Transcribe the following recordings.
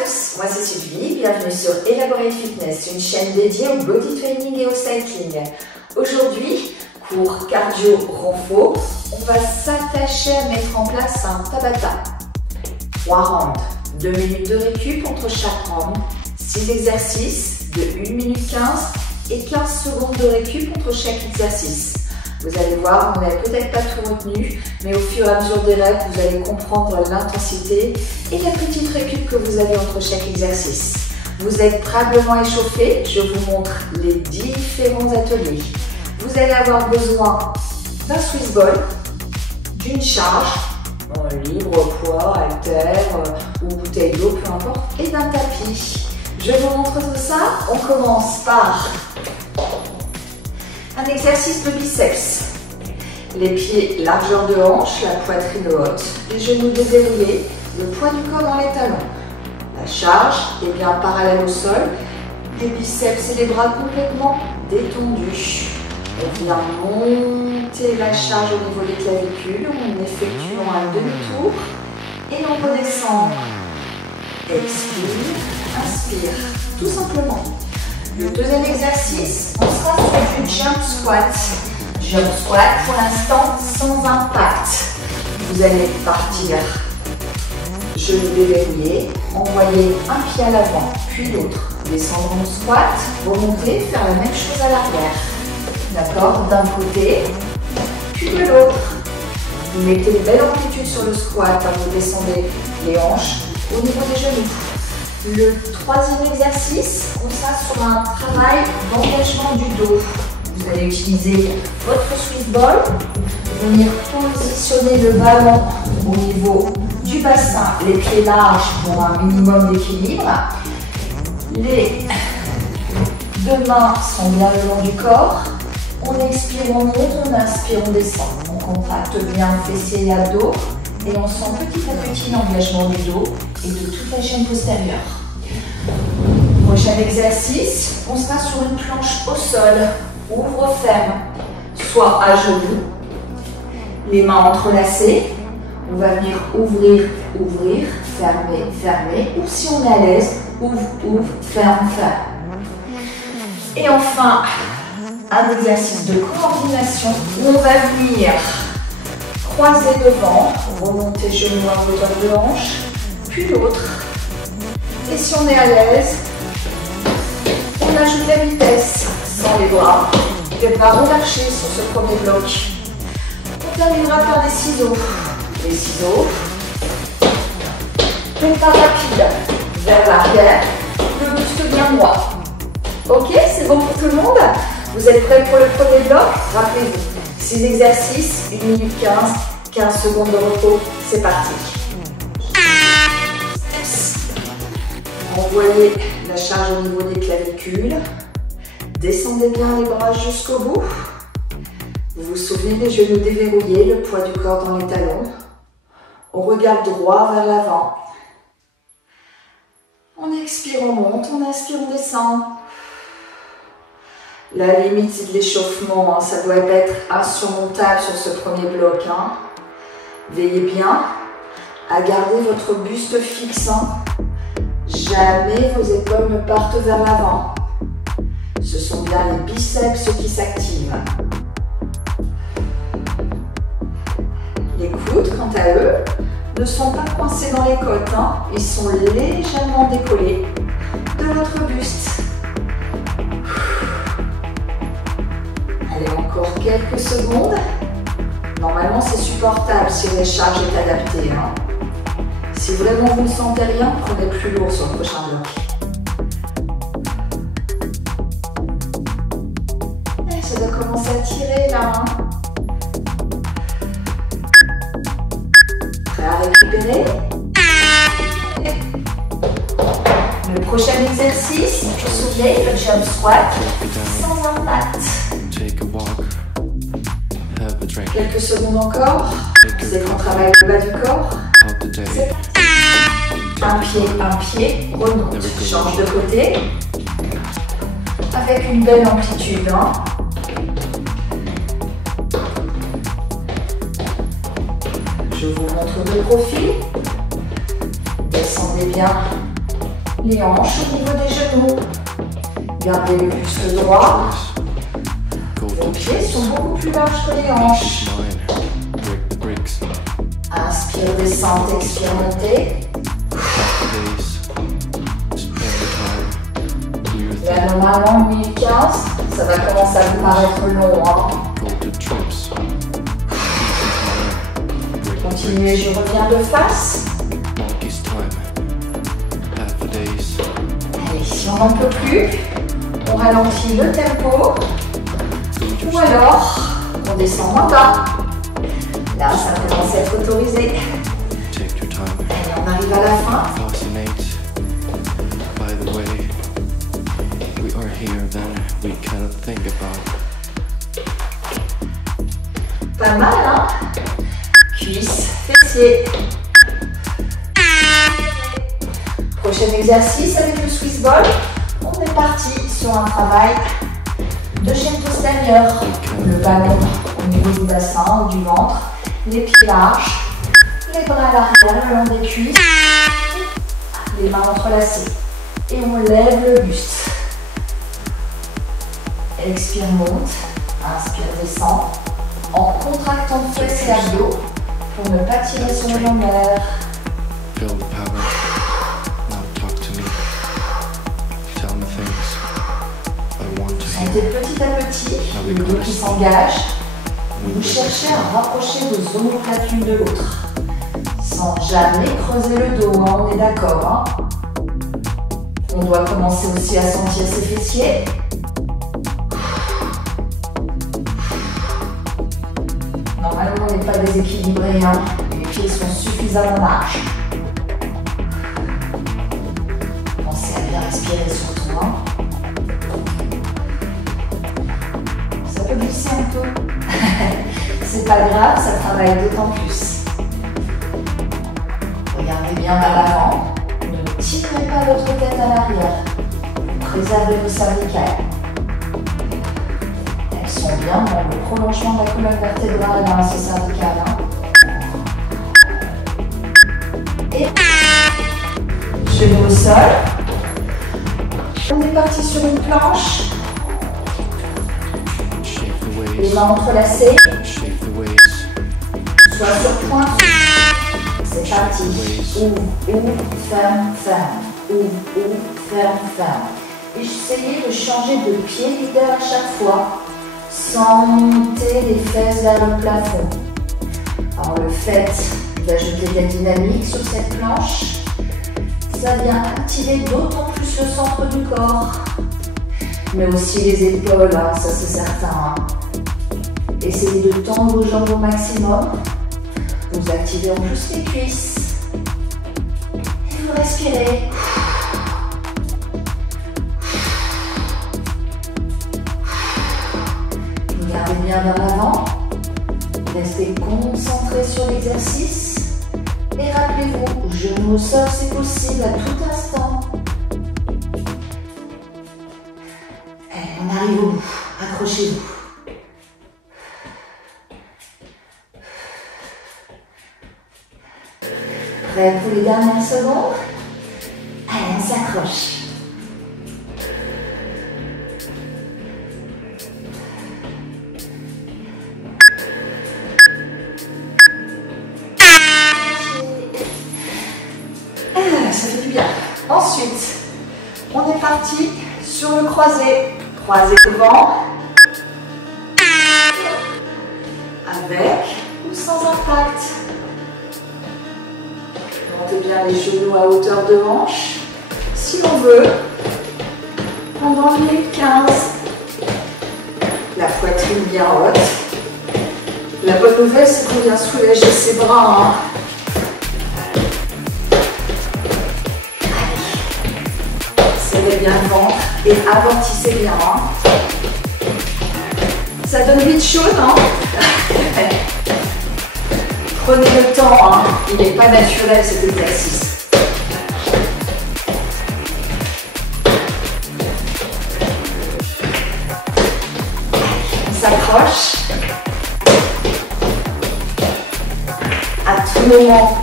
tous, moi c'est Sylvie, bienvenue sur Elaborate Fitness, une chaîne dédiée au body training et au cycling. Aujourd'hui, cours cardio renfo, on va s'attacher à mettre en place un Tabata. 3 rounds, 2 minutes de récup entre chaque round, 6 exercices de 1 minute 15 et 15 secondes de récup entre chaque exercice. Vous allez voir, on n'a peut-être pas tout retenu, mais au fur et à mesure des règles, vous allez comprendre l'intensité et la petite récup que vous avez entre chaque exercice. Vous êtes préalablement échauffé, je vous montre les différents ateliers. Vous allez avoir besoin d'un Swiss ball, d'une charge, libre, poids, haltère ou bouteille d'eau, peu importe, et d'un tapis. Je vous montre tout ça. On commence par un exercice de biceps. Les pieds largeur de hanche, la poitrine haute, les genoux déverrouillés, le poids du corps dans les talons. La charge est bien parallèle au sol, les biceps et les bras complètement détendus. On vient monter la charge au niveau des clavicules en effectuant un demi-tour et on redescend. Expire, inspire, tout simplement. Le deuxième exercice, on sera sur du jump squat. Jump squat pour l'instant sans impact. Vous allez partir genoux déverrouillés, envoyer un pied à l'avant puis l'autre. Descendre en squat, remonter, faire la même chose à l'arrière. D'accord, d'un côté puis de l'autre. Vous mettez une belle amplitude sur le squat, vous descendez les hanches au niveau des genoux. Le troisième exercice, on sera sur un travail d'engagement du dos. Vous allez utiliser votre Swiss ball, venir positionner le ballon au niveau du bassin, les pieds larges pour un minimum d'équilibre. Les deux mains sont bien le long du corps. On expire, on monte, on inspire, on descend. On contracte bien fessiers et abdos. Et on sent petit à petit l'engagement du dos et de toute la chaîne postérieure. Prochain exercice, on sera sur une planche au sol, ouvre ferme, soit à genoux, les mains entrelacées. On va venir ouvrir, ouvrir, fermer, fermer. Ou si on est à l'aise, ouvre, ouvre, ferme, ferme. Et enfin, un exercice de coordination où on va venir croiser devant, remonter genou à hauteur de hanche, puis l'autre. Et si on est à l'aise, on ajoute la vitesse sans les bras. Je ne vais pas relâcher sur ce premier bloc. On terminera par des ciseaux. Les ciseaux, mais pas rapide, vers l'arrière, le buste bien droit. Ok, c'est bon pour tout le monde? Vous êtes prêts pour le premier bloc? Rappelez-vous, 6 exercices, 1 minute 15, 15 secondes de repos, c'est parti. Envoyez la charge au niveau des clavicules. Descendez bien les bras jusqu'au bout. Vous vous souvenez des genoux déverrouillés, le poids du corps dans les talons. On regarde droit vers l'avant. On expire, on monte, on inspire, on descend. La limite de l'échauffement, ça doit être insurmontable sur ce premier bloc. Veillez bien à garder votre buste fixe. Jamais vos épaules ne partent vers l'avant. Ce sont bien les biceps qui s'activent. Les coudes, quant à eux, ne sont pas coincés dans les côtes. Ils sont légèrement décollés de votre buste. Allez, encore quelques secondes. Normalement, c'est supportable si la charge est adaptée. Si vraiment vous ne sentez rien, prenez plus lourd sur le prochain bloc. Et ça doit commencer à tirer là. Prêt à récupérer? Le prochain exercice, je vous souviens, le jump squat sans impact. Quelques secondes encore. C'est qu'on travaille le bas du corps. Un pied, remonte. Change de côté. Avec une belle amplitude. Je vous montre de profil. Descendez bien les hanches au niveau des genoux. Gardez le buste droit. Les pieds sont beaucoup plus larges que les hanches. Inspire, descente, expire, montez. Là, normalement, 1015, ça va commencer à vous paraître long. Continuez, je reviens de face. Allez, si on n'en peut plus, on ralentit le tempo. Ou alors, on descend moins bas. Là, ça commence à être autorisé. Allez, on arrive à la fin. Pas mal, hein? Cuisses, fessiers. Prochain exercice avec le Swiss ball. On est parti sur un travail de chaîne postérieure. Le ballon au niveau du bassin ou du ventre. Les pieds larges. Les bras à l'arrière, le long des cuisses. Les mains entrelacées. Et on lève le buste. Expire, monte. Inspire, descend. En contractant fesses et abdos pour ne pas tirer sur les lombaires. Sentez petit à petit le dos qui s'engage. Vous cherchez à rapprocher vos omoplates l'une de l'autre. Sans jamais creuser le dos, hein, on est d'accord. Hein. On doit commencer aussi à sentir ses fessiers. Normalement, on n'est pas déséquilibré. Hein. Les pieds sont suffisamment larges. Pensez à bien respirer surtout. Hein. Ça peut glisser un peu. C'est pas grave, ça travaille d'autant plus. Regardez bien vers l'avant. Ne tirez pas votre tête à l'arrière. Préservez vos cervicales. Elles sont bien dans le prolongement de la colonne vertébrale, hein, ces cervicales. Hein. Et genoux au sol. On est parti sur une planche. Les mains entrelacées. Soit sur point. C'est parti. Ouvre, ferme, ferme. Ouvre, ferme, ferme. Essayez de changer de pied leader à chaque fois, sans monter les fesses vers le plafond. Alors le fait d'ajouter de la dynamique sur cette planche, ça vient activer d'autant plus le centre du corps. Mais aussi les épaules, hein, ça c'est certain. Hein. Essayez de tendre vos jambes au maximum. Vous activez en plus les cuisses. Et vous respirez. Regardez bien vers l'avant. Restez concentré sur l'exercice. Et rappelez-vous, genoux au sol, c'est possible à tout instant. Allez, on arrive au bout. Accrochez-vous. Prêt pour les dernières secondes? Allez, on s'accroche. Ça fait du bien. Ensuite, on est parti sur le croisé. Croisé devant. Avec ou sans impact. Montez bien les genoux à hauteur de hanche. Si l'on veut, pendant les 15. La poitrine bien haute. La bonne nouvelle, c'est qu'on vient soulager ses bras. Hein. Serrez bien le ventre et amortissez bien. Hein. Ça donne vite chaud, non? Prenez le temps, hein. Il n'est pas naturel cet exercice. On s'accroche. À tout moment,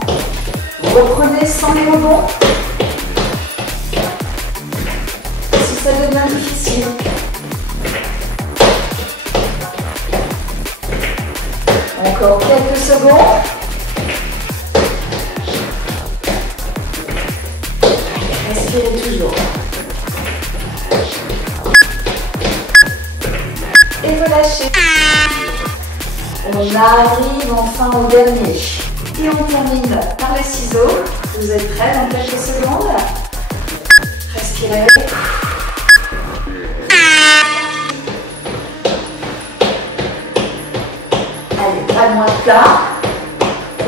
reprenez sans les rebonds. secondes. Respirez toujours. Et relâchez. On arrive enfin au dernier. Et on termine par les ciseaux. Vous êtes prêts dans quelques secondes? Respirez. Allez, pas de moins de plat.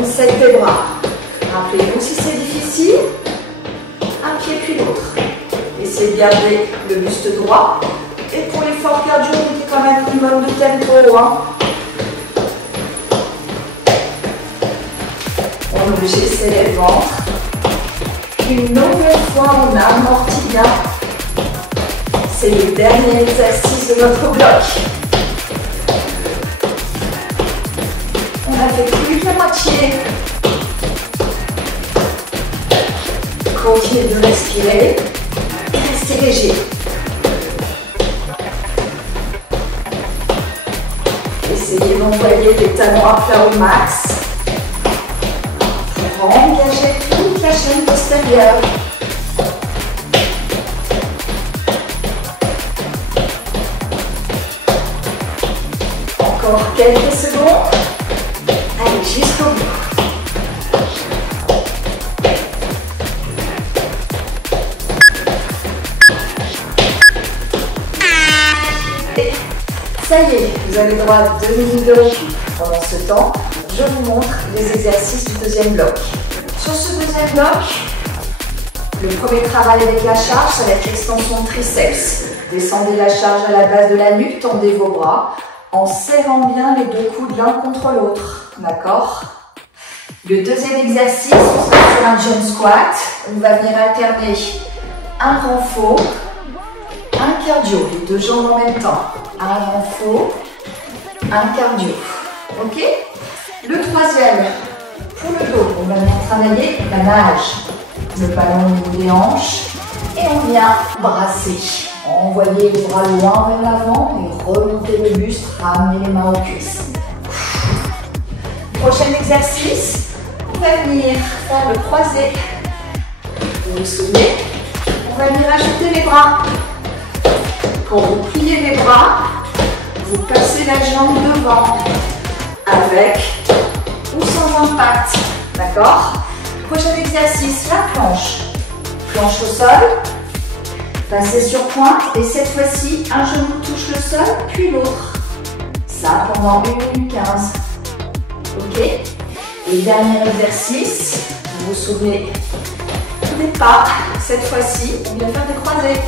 On serre les bras. Rappelez-vous si c'est difficile, un pied puis l'autre. Essayez de garder le buste droit. Et pour l'effort cardio, mettez quand même un minimum de tempo. On bouge, serrez le ventre. Une nouvelle fois, on amortit bien. C'est le dernier exercice de notre bloc. On a fait plus que la moitié. Continuez de respirer et restez léger. Essayez d'envoyer les talons à plat au max pour engager toute la chaîne postérieure. Encore quelques secondes. Allez, jusqu'au bout. Ça y est, vous avez droit à 2 minutes de repos. Pendant ce temps, je vous montre les exercices du deuxième bloc. Sur ce deuxième bloc, le premier travail avec la charge, ça va être l'extension de triceps. Descendez la charge à la base de la nuque, tendez vos bras en serrant bien les deux coudes l'un contre l'autre. D'accord? Le deuxième exercice, on sera sur un jump squat. On va venir alterner un renfort, un cardio, les deux jambes en même temps. Un renfort, un cardio. Ok? Le troisième, pour le dos, on va venir travailler la nage. Le ballon au niveau des hanches et on vient brasser. Envoyez les bras loin vers l'avant et remontez le buste, ramenez les mains aux cuisses. Prochain exercice, on va venir faire le croisé. Vous vous souvenez? On va venir ajouter les bras. Quand vous pliez les bras, vous passez la jambe devant, avec ou sans impact. D'accord? Prochain exercice, la planche. Planche au sol, passez sur pointe et cette fois-ci, un genou touche le sol, puis l'autre. Ça pendant 1 minute 15. Ok? Et dernier exercice, vous vous souvenez des pas. Cette fois-ci, on vient faire des croisés.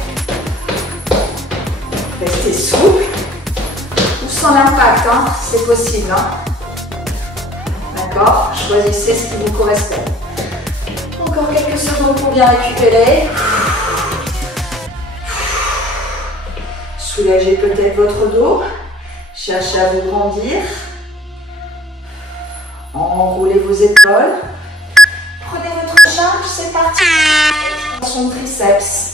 Restez souple ou sans l'impact, hein, c'est possible. Hein. D'accord? Choisissez ce qui vous correspond. Encore quelques secondes pour bien récupérer. Soulagez peut-être votre dos. Cherchez à vous grandir. Enroulez vos épaules. Prenez votre charge, c'est parti. Extension de triceps.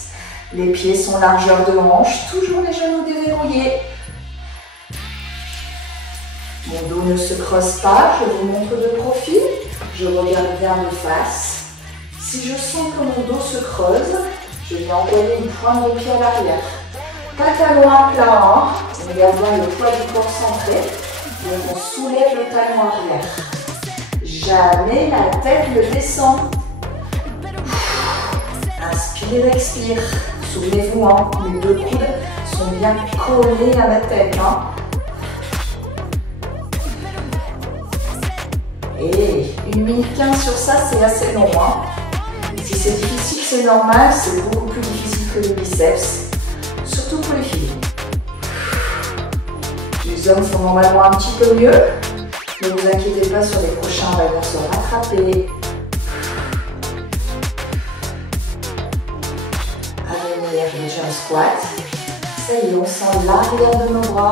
Les pieds sont largeur de hanche, toujours les genoux déverrouillés. Mon dos ne se creuse pas, je vous montre de profil. Je regarde bien de face. Si je sens que mon dos se creuse, je vais envoyer une pointe de pied à l'arrière. Pas talon à plat, hein. On garde bien le poids du corps centré. Donc on soulève le talon arrière. Jamais la tête ne descend. Inspire, expire. Souvenez-vous, hein, les deux coudes sont bien collés à la tête. Hein. Et 1 minute 15 sur ça, c'est assez long. Hein. Si c'est difficile, c'est normal. C'est beaucoup plus difficile que les biceps. Surtout pour les filles. Les hommes font normalement un petit peu mieux. Ne vous inquiétez pas, sur les prochains, on va venir se rattraper. Le jump squat. Ça y est, on sent l'arrière de nos bras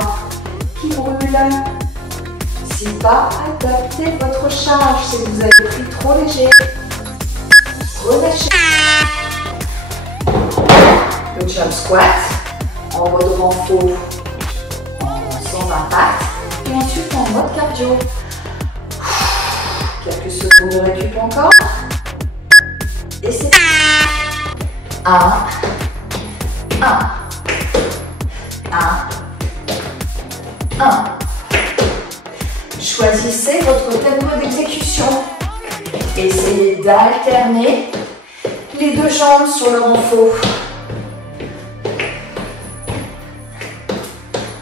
qui brûle. Si pas, adaptez votre charge si vous avez pris trop léger. Relâchez. Le jump squat en mode renfort, sans impact. Et ensuite en mode cardio. Quelques secondes de récup encore. Et c'est 1, 1, 1, 1. Choisissez votre tempo d'exécution. Essayez d'alterner les deux jambes sur le renfort.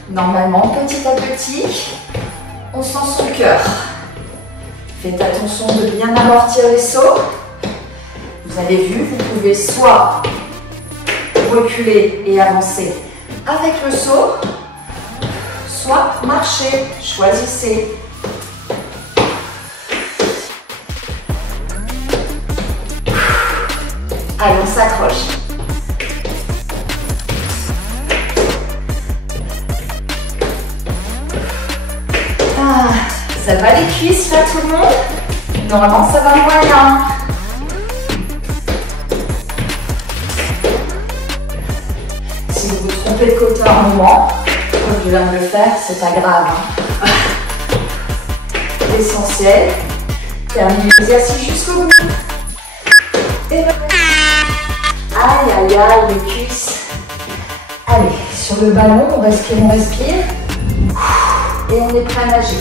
Normalement, petit à petit, on sent son cœur. Faites attention de bien amortir les sauts. Vous avez vu, vous pouvez soit reculer et avancer avec le saut, soit marcher. Choisissez. Allez, on s'accroche. Ah, ça va les cuisses là tout le monde? Normalement ça va moyen. Si vous vous trompez de côté un moment, comme je viens de le faire, c'est pas grave. L'essentiel, terminez l'exercice jusqu'au bout. Et là. Aïe aïe aïe les cuisses. Allez, sur le ballon, on respire, on respire. Et on est prêt à nager.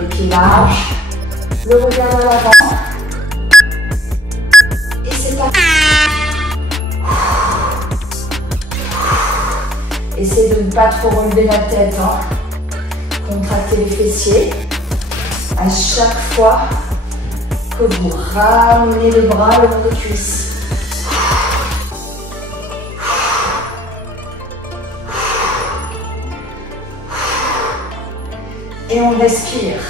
Les pieds larges, le regard à l'avant. Et c'est parti. Essayez de ne pas trop relever la tête. Hein. Contractez les fessiers. À chaque fois que vous ramenez les bras le long des cuisses. Et on respire.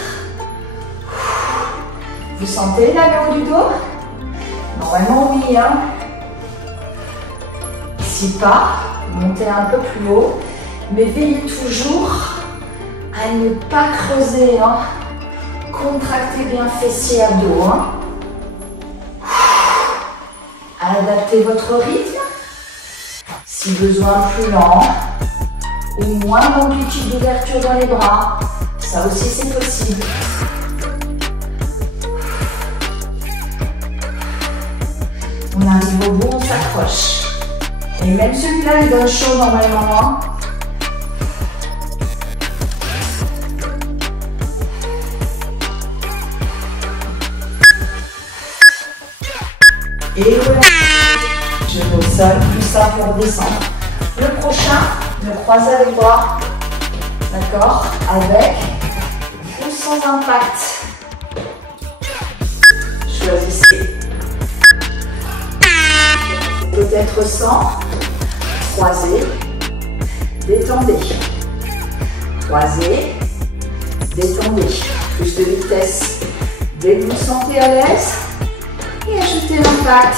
Vous sentez là le haut du dos? Normalement oui. Hein. Si pas, montez un peu plus haut. Mais veillez toujours à ne pas creuser. Hein. Contractez bien fessiers, abdos. Hein. Adaptez votre rythme. Si besoin, plus lent. Ou moins d'amplitude d'ouverture dans les bras. Ça aussi, c'est possible. On arrive au bout, on s'accroche. Et même celui-là, il donne chaud normalement. Hein. Et voilà. Je vais au sol, plus ça pour descendre. Le prochain, me croisez les bras. D'accord? Avec ou sans impact. Choisissez. Peut-être sans. Croisez. Détendez. Croisez. Détendez. Plus de vitesse. Dès que vous vous sentez à l'aise. Et ajoutez l'impact.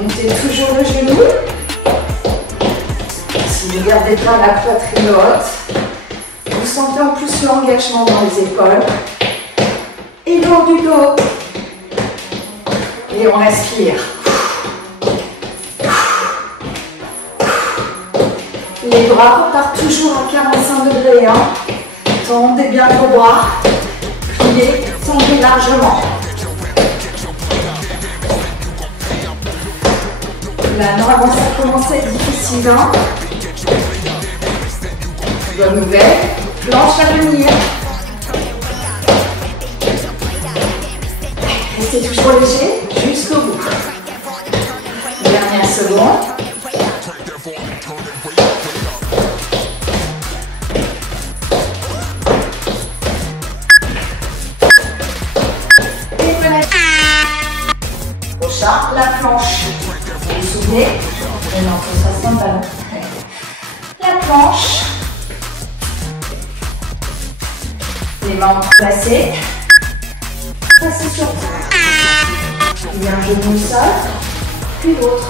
Montez toujours le genou. Si vous gardez pas la poitrine haute, vous sentez en plus l'engagement dans les épaules et le haut du dos. Et on respire. Les bras repartent toujours à 45 degrés. Hein. Tendez bien vos bras. Pliez, tendez largement. Là, normalement, ça commence à être difficile. Hein. Bonne nouvelle, planche à venir. Restez toujours léger jusqu'au bout. Dernière seconde. Et voilà. Prochain, la planche. Vous vous souvenez? Non, ça se passe ballon. La planche. Les mains placées. Passez sur terre. Il y a un genou au sol, puis l'autre.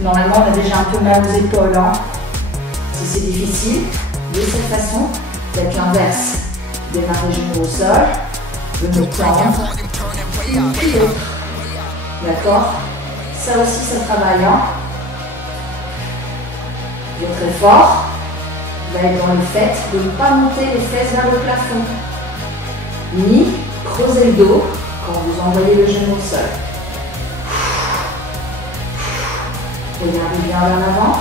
Normalement, on a déjà un peu mal aux épaules. Hein. Si c'est difficile, de cette façon, faites l'inverse. Démarrez genou au sol, genou tendre, puis l'autre. D'accord? Ça aussi, ça travaille. Hein. Bien très fort. va être dans le fait de ne pas monter les fesses vers le plafond, ni creuser le dos quand vous envoyez le genou au sol. Regardez bien vers l'avant.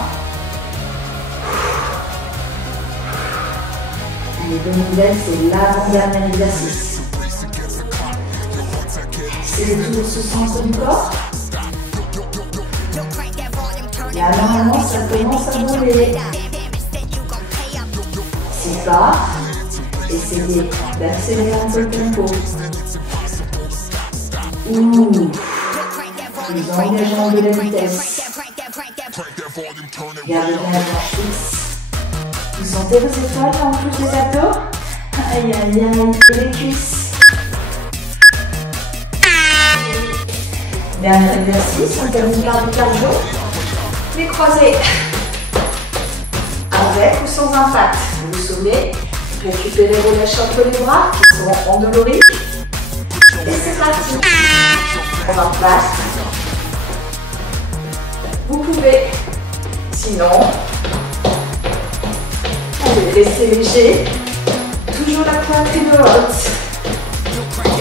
Allez, demoiselles, c'est l'avant-dernier exercice. C'est toujours ce centre du corps. Là, normalement, ça commence à bouger. C'est ça. Essayez d'accélérer un peu le tempo. Ouh. Nous engageons de la vitesse. Gardez bien la gorge fixe. Vous sentez vos épaules en plus des abdos? Aïe aïe aïe, et les cuisses. Dernier exercice, on termine par du cardio. Les croisés. Avec ou sans impact. Vous vous souvenez? Récupérez vos lâches entre les bras qui seront endoloris. Et c'est parti. On va en place. Vous pouvez, sinon, allez, restez léger. Toujours la poitrine haute.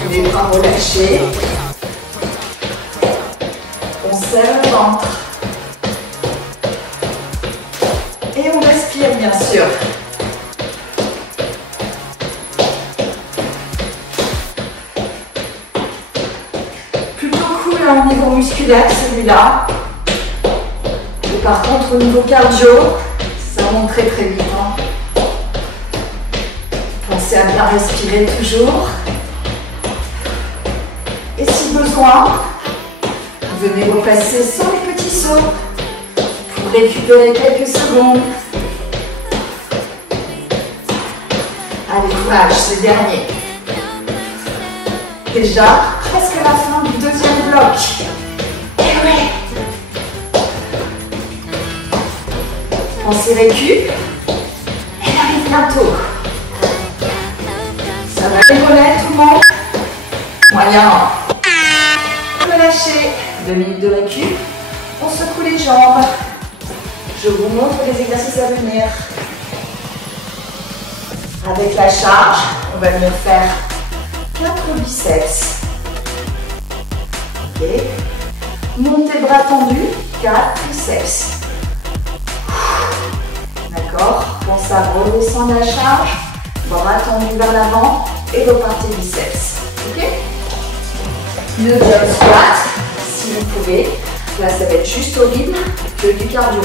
Les bras relâchés. On serre le ventre. Et on respire, bien sûr. Plutôt cool au niveau musculaire, celui-là. Et par contre, au niveau cardio, ça monte très très vite. Hein. Pensez à bien respirer toujours. Et si besoin, venez replacer sans les petits sauts pour récupérer quelques secondes. Allez, courage, c'est le dernier. Déjà, presque la fin du deuxième bloc. Et ouais. Pensez récup. Elle arrive bientôt. Ça va décoller tout le monde. Moyen. Relâchez. 2 minutes de récup. On secoue les jambes. Je vous montre les exercices à venir. Avec la charge, on va venir faire 4 biceps. Ok. Montez bras tendus, 4 triceps. D'accord. Pensez à redescendre la charge, bras tendus vers l'avant et repartez biceps. Ok. Le jump squat, si vous pouvez. Là, ça va être juste au rythme que du cardio.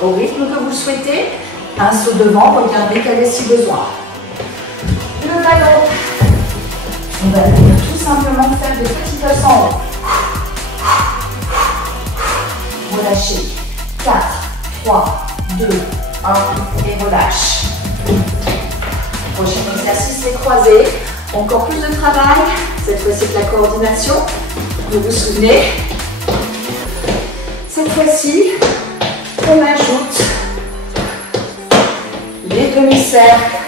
Au rythme que vous souhaitez, un saut devant, regardez caler si besoin. Le ballon, on va venir tout simplement faire des petits pas en haut. Relâchez. 4, 3, 2, 1 et relâche. Prochain exercice, les croisés. Encore plus de travail, cette fois-ci avec la coordination. Vous vous souvenez? Cette fois-ci, on ajoute les demi-cercles.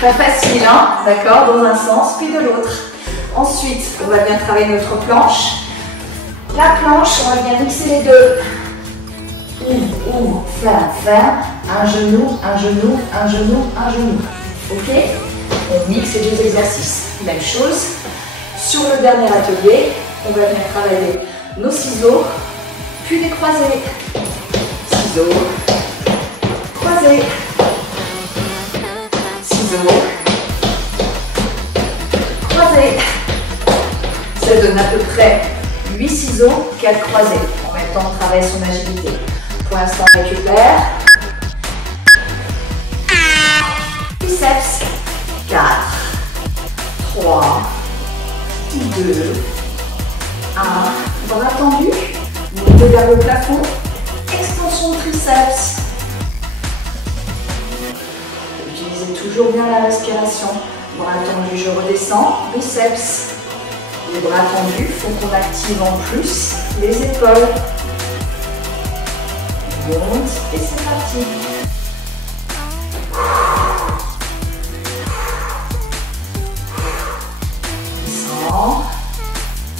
Pas facile, hein? D'accord? Dans un sens, puis de l'autre. Ensuite, on va bien travailler notre planche. La planche, on va bien mixer les deux. Ouvre, ouvre, ferme, ferme. Un genou, un genou, un genou, un genou. Ok? On mixe les deux exercices. Même chose. Sur le dernier atelier, on va venir travailler nos ciseaux, puis les croisés. Ciseaux, croisés. Ciseaux, croisés. Ça donne à peu près 8 ciseaux, 4 croisés. En même temps, on travaille son agilité. Pour l'instant, on récupère. Biceps. 4, 3, 2, 1. Bras tendu. Montez vers le plafond. Extension de triceps. Utilisez toujours bien la respiration. Bras tendus, je redescends. Biceps. Les bras tendus font qu'on active en plus les épaules. Monte et c'est parti. Descends.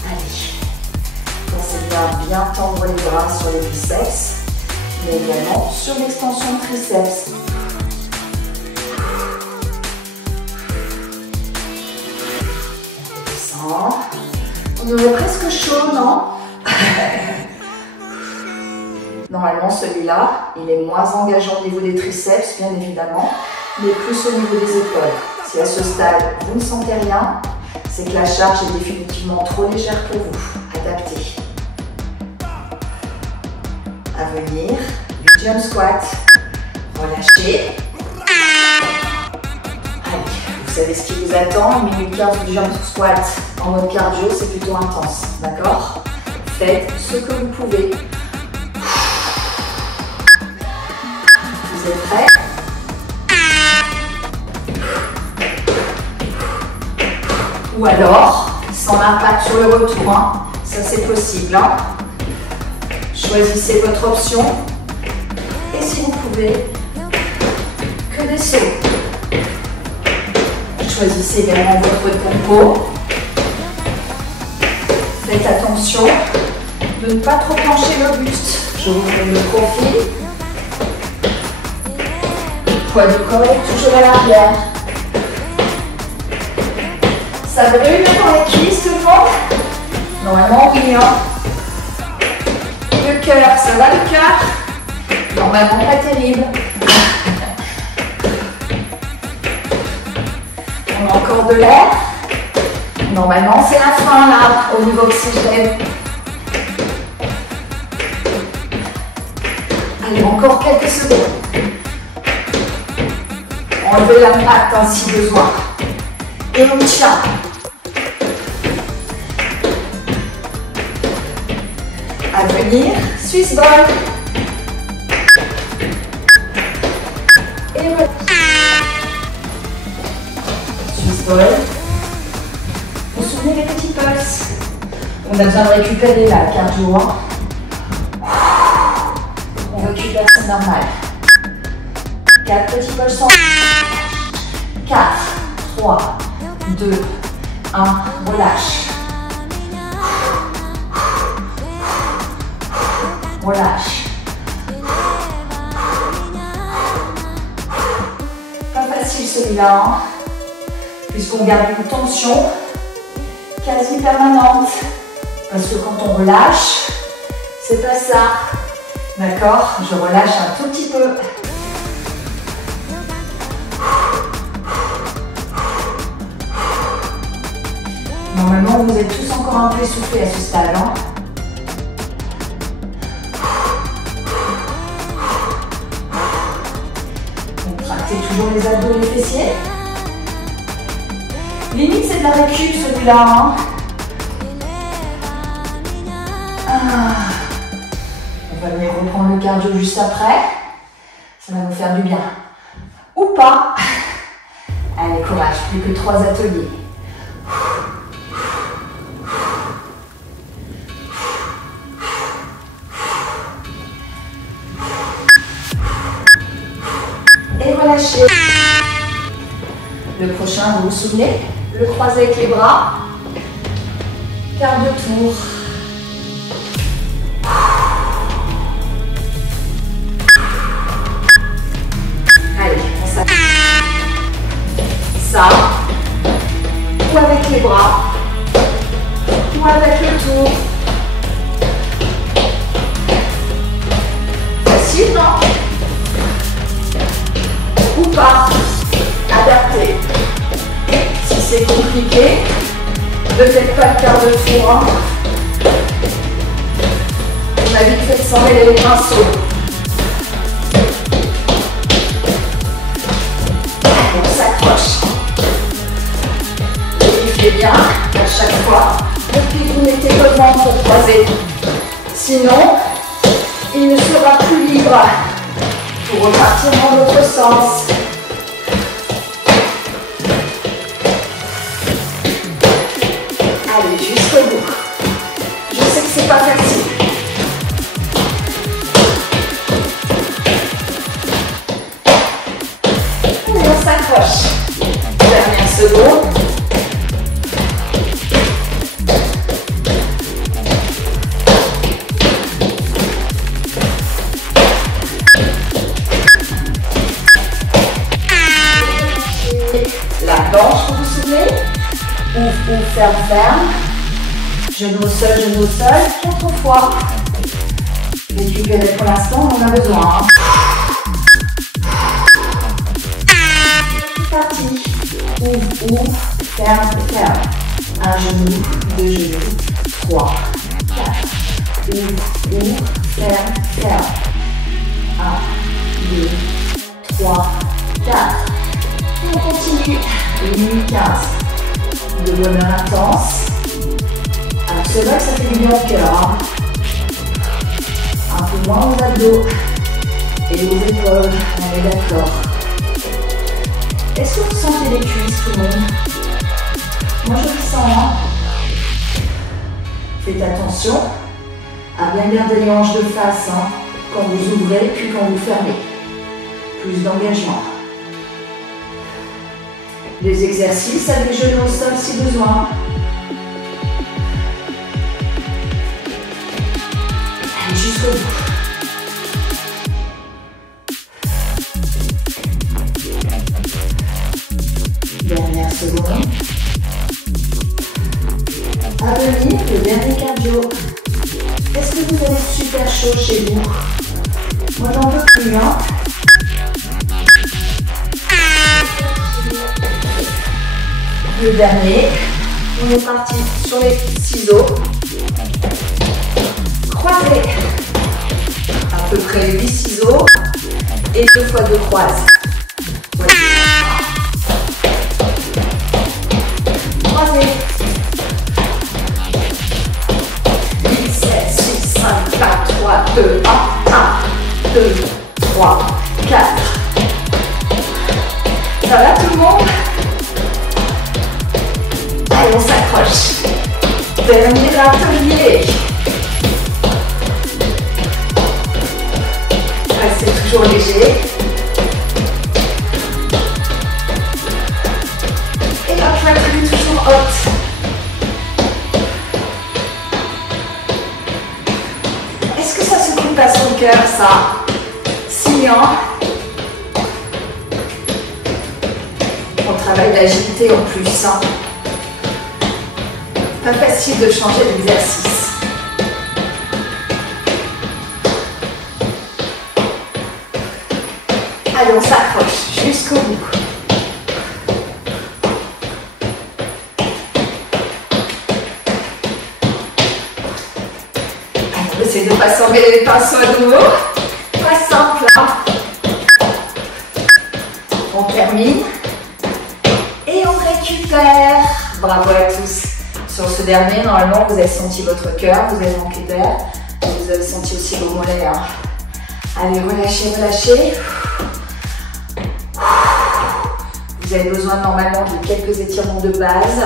Allez. Pensez mais également sur l'extension de triceps. On aurait presque chaud, non? Normalement, celui-là, il est moins engageant au niveau des triceps, bien évidemment, mais plus au niveau des épaules. Si à ce stade, vous ne sentez rien, c'est que la charge est définitivement trop légère pour vous. Adaptez. À venir, du jump squat. Relâchez. Allez, vous savez ce qui vous attend, une minute 15 de jump squat en mode cardio, c'est plutôt intense, d'accord? Faites ce que vous pouvez. Vous êtes prêts? Ou alors, sans impact sur le retour, hein. Ça c'est possible. Hein. Choisissez votre option. Et si vous pouvez, que des sauts. Choisissez également votre tempo. Faites attention de ne pas trop pencher le buste. Je vous fais le profil. Le poids du corps est toujours à l'arrière. Ça brûle dans les cuisses, tout le monde? Normalement, oui. Hein. Le cœur, ça va le cœur? Normalement, pas terrible. On a encore de l'air. Normalement, c'est la fin là, au niveau oxygène. Allez, encore quelques secondes. Enlevez l'impact hein, si besoin. Et on tient. À venir, Swiss ball. Et voilà. Swiss ball. Vous vous souvenez des petits pulses? On a besoin de récupérer la cardio. On récupère, c'est normal. 4 petits pulses en 4, 3, 2, 1, relâche. Relâche. Pas facile celui-là, hein, puisqu'on garde une tension quasi permanente. Parce que quand on relâche, c'est pas ça. D'accord? Je relâche un tout petit peu. Normalement, vous êtes tous encore un peu essoufflés à ce stade. Hein. Contractez toujours les abdos et les fessiers. Limite, c'est de la récup celui-là. Hein. On va venir reprendre le cardio juste après. Ça va nous faire du bien. Ou pas. Allez, courage, plus que 3 ateliers. Et relâchez. Le prochain, vous vous souvenez, le croisé avec les bras. Quart de tour. Allez, on s'arrête. Ça, ou avec les bras, ou avec le tour. Facile, non? Ou pas, adapté. Si c'est compliqué, ne faites pas le quart de tour. Hein. On a vite fait de s'enlever les pinceaux. On s'accroche. Vérifiez bien à chaque fois depuis que vous mettez votre ventre pour croiser. Sinon, il ne sera plus libre. Pour repartir dans l'autre sens. Allez, jusqu'au bout. Je sais que c'est pas facile. Allez, on s'accroche. Dernière seconde. planche, vous vous souvenez? Ouvre, ouvre, ferme, ferme. Genou au sol, 4 fois. Récupérez pour l'instant, on en a besoin. Hein. C'est parti. Ouvre, ouvre, ferme, ferme. Un genou, 2 genoux, 3, 4. Ouvre, ouvre, ferme, ferme. 1, 2, 3, 4. Et on continue. 1 minute 15. De bonheur intense. Alors c'est vrai que ça fait du bien au cœur. Hein. Un peu moins aux abdos et aux épaules. On est d'accord. Est-ce que vous sentez les cuisses, tout le monde? Moi je le sens. Hein. Faites attention à bien garder les hanches de face hein, quand vous ouvrez puis quand vous fermez. Plus d'engagement. Les exercices avec genoux au sol si besoin. Allez jusqu'au bout. Dernière seconde. À venir, le dernier cardio. Est-ce que vous avez super chaud chez vous? Moi j'en peux plus, hein. Le dernier, on est parti sur les ciseaux. Croisés. À peu près 8 ciseaux et 2 fois 2 croises. Voilà. Croisés. 8, 7, 6, 5, 4, 3, 2, 1, 2, 3, 4. Ça va tout le monde? Allez, on s'accroche. Dernier atelier. Restez toujours léger. Et la poitrine toujours haute. Est-ce que ça se coupe à son cœur, ça? Si, hein? On travaille l'agilité en plus, hein? Pas facile de changer d'exercice. Allez, on s'accroche jusqu'au bout. Allez, on essaie de ne pas s'emmêler les pinceaux à nouveau. Pas simple, hein. On termine. Et on récupère. Bravo à tous. Sur ce dernier, normalement, vous avez senti votre cœur, vous avez manqué d'air, vous avez senti aussi vos mollets. Hein. Allez, relâchez, relâchez. Vous avez besoin normalement de quelques étirements de base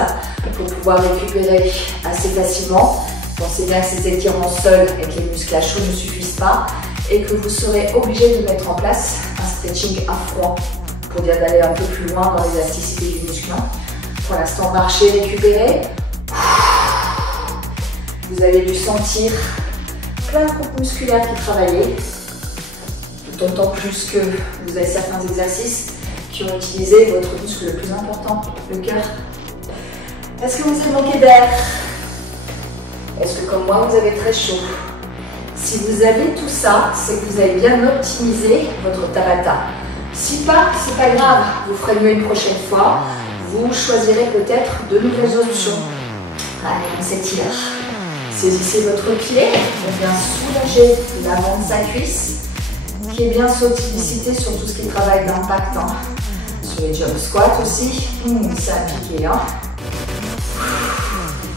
pour pouvoir récupérer assez facilement. Pensez bien que ces étirements seuls avec les muscles à chaud ne suffisent pas et que vous serez obligé de mettre en place un stretching à froid pour dire d'aller un peu plus loin dans l'élasticité du muscle. Pour l'instant, marchez, récupérez. Vous avez dû sentir plein de groupes musculaires qui travaillaient, d'autant plus que vous avez certains exercices qui ont utilisé votre muscle le plus important, le cœur. Est-ce que vous avez manqué d'air? Est-ce que comme moi vous avez très chaud? Si vous avez tout ça, c'est que vous avez bien optimisé votre Tabata. Si pas, c'est pas grave, vous ferez mieux une prochaine fois. Vous choisirez peut-être de nouvelles options. Allez, on s'étire. Saisissez votre pied pour bien soulager l'avant de sa cuisse, qui est bien sollicité sur tout ce qui est travail d'impact. Hein. Sur les jump squats aussi, ça a piqué. Hein.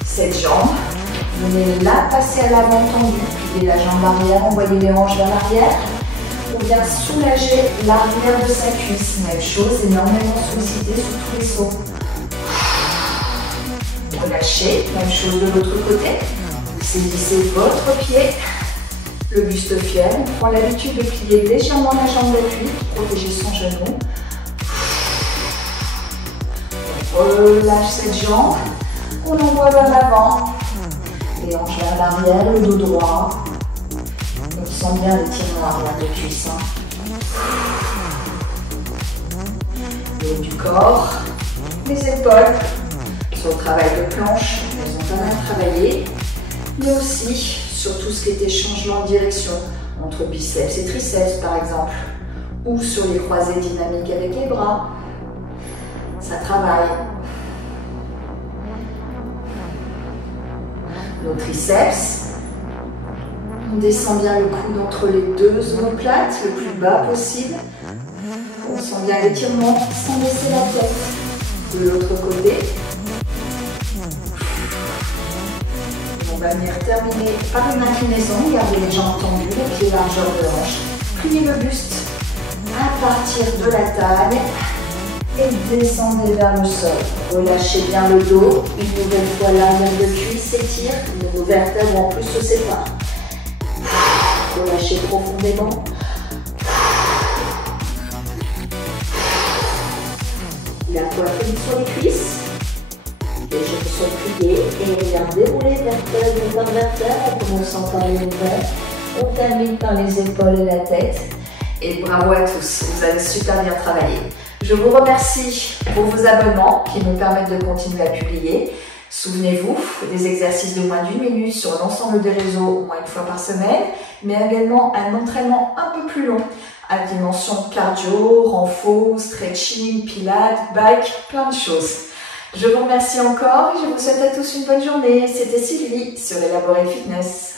Cette jambe, venez la passer à l'avant tendu, pliez la jambe arrière, envoyez les hanches vers l'arrière, pour bien soulager l'arrière de sa cuisse. Même chose, énormément sollicité sur tous les sauts. Relâchez, même chose de l'autre côté. Saisissez votre pied, le buste fier. On prend l'habitude de plier légèrement la jambe d'appui pour protéger son genou. On relâche cette jambe, on envoie vers l'avant. Les hanches vers l'arrière, le dos droit. On sent bien l'étirement arrière de cuisse. Le haut du corps. Les épaules, sur le travail de planche, elles ont pas mal travaillé, mais aussi sur tout ce qui était changement de direction entre biceps et triceps par exemple, ou sur les croisés dynamiques avec les bras. Ça travaille. Nos triceps. On descend bien le coude entre les deux omoplates, le plus bas possible. On sent bien l'étirement sans baisser la tête. De l'autre côté. On va venir terminer par une inclinaison. Gardez les jambes tendues, les pieds largeur de hanche. Pliez le buste à partir de la taille et descendez vers le sol. Relâchez bien le dos. Une nouvelle fois, l'arrière de cuisse s'étire. Nos vertèbres en plus se séparent. Relâchez profondément. La poitrine sur les cuisses. Les jambes sont pliées et on vient dérouler vertèbre par vertèbre en commençant par les mouvements. On termine par les épaules et la tête. Et bravo à tous, vous avez super bien travaillé. Je vous remercie pour vos abonnements qui nous permettent de continuer à publier. Souvenez-vous, des exercices de moins d'1 minute sur l'ensemble des réseaux au moins une fois par semaine, mais également un entraînement un peu plus long à dimension cardio, renfo, stretching, pilates, bike, plein de choses. Je vous remercie encore et je vous souhaite à tous une bonne journée. C'était Sylvie sur Elaborate Fitness.